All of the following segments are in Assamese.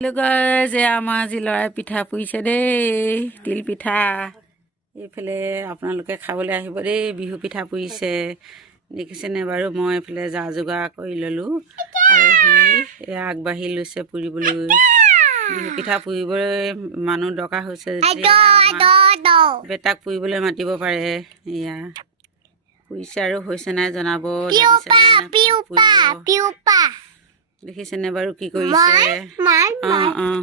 যে আমাৰ আজি ল'ৰাই পিঠা পুৰিছে দেই, তিল পিঠা। এইফালে আপোনালোকে খাবলৈ আহিব দেই, বিহু পিঠা পুৰিছে দেখিছেনে বাৰু। মই এইফালে যা যোগাৰ কৰি ল'লোঁ আৰু সি এয়া আগবাঢ়ি লৈছে পুৰিবলৈ। বিহু পিঠা পুৰিবলৈ মানুহ দৰকাৰ হৈছে যেতিয়া বেটাক পুৰিবলৈ মাতিব পাৰে। এয়া পুৰিছে আৰু হৈছে নাই জনাব। দেখিছেনে বাৰু কি কৰিছে। অঁ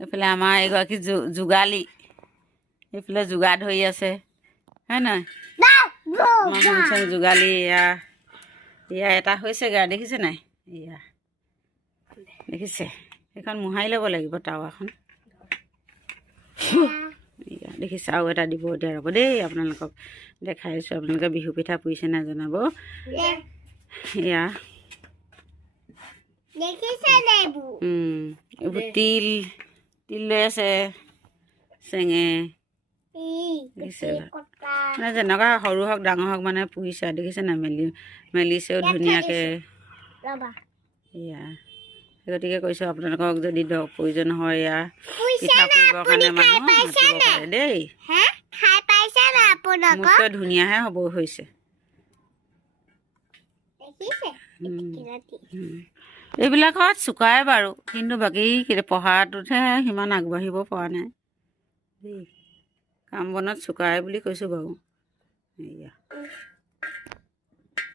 এইফালে আমাৰ এগৰাকী যোগালী এইফালে যোগাৰ ধৰি আছে, হয় নহয়? আমাৰ যোগালী এয়া এটা হৈছেগৈ, দেখিছে নাই? এয়া দেখিছে, সেইখন মোহাৰি ল'ব লাগিব টাৱাখন। এয়া দেখিছে, আৰু এটা দিব এতিয়া, ৰ'ব দেই আপোনালোকক দেখাইছোঁ। আপোনালোকে বিহু পিঠা পুৰিছে নাই জনাব। এয়া এইবোৰ তিল লৈ আছে চেঙে, দেখিছে? মানে যেনেকুৱা সৰু হওক ডাঙৰ হওক মানে পুৰিছে, দেখিছে নাই? মেলিছেও ধুনীয়াকৈ। এয়া গতিকে কৈছোঁ আপোনালোকক যদি প্ৰয়োজন হয় এয়া পিঠা পুৰিবৰ কাৰণে মানুহ মাতিব পাৰে দেই। মোতকৈ ধুনীয়াহে হ'ব হৈছে। এইবিলাকত চুকাই বাৰু, কিন্তু বাকী পঢ়াটোতহে সিমান আগবাঢ়িব পৰা নাই দেই। কাম বনত চুকাই বুলি কৈছোঁ বাৰু। এয়া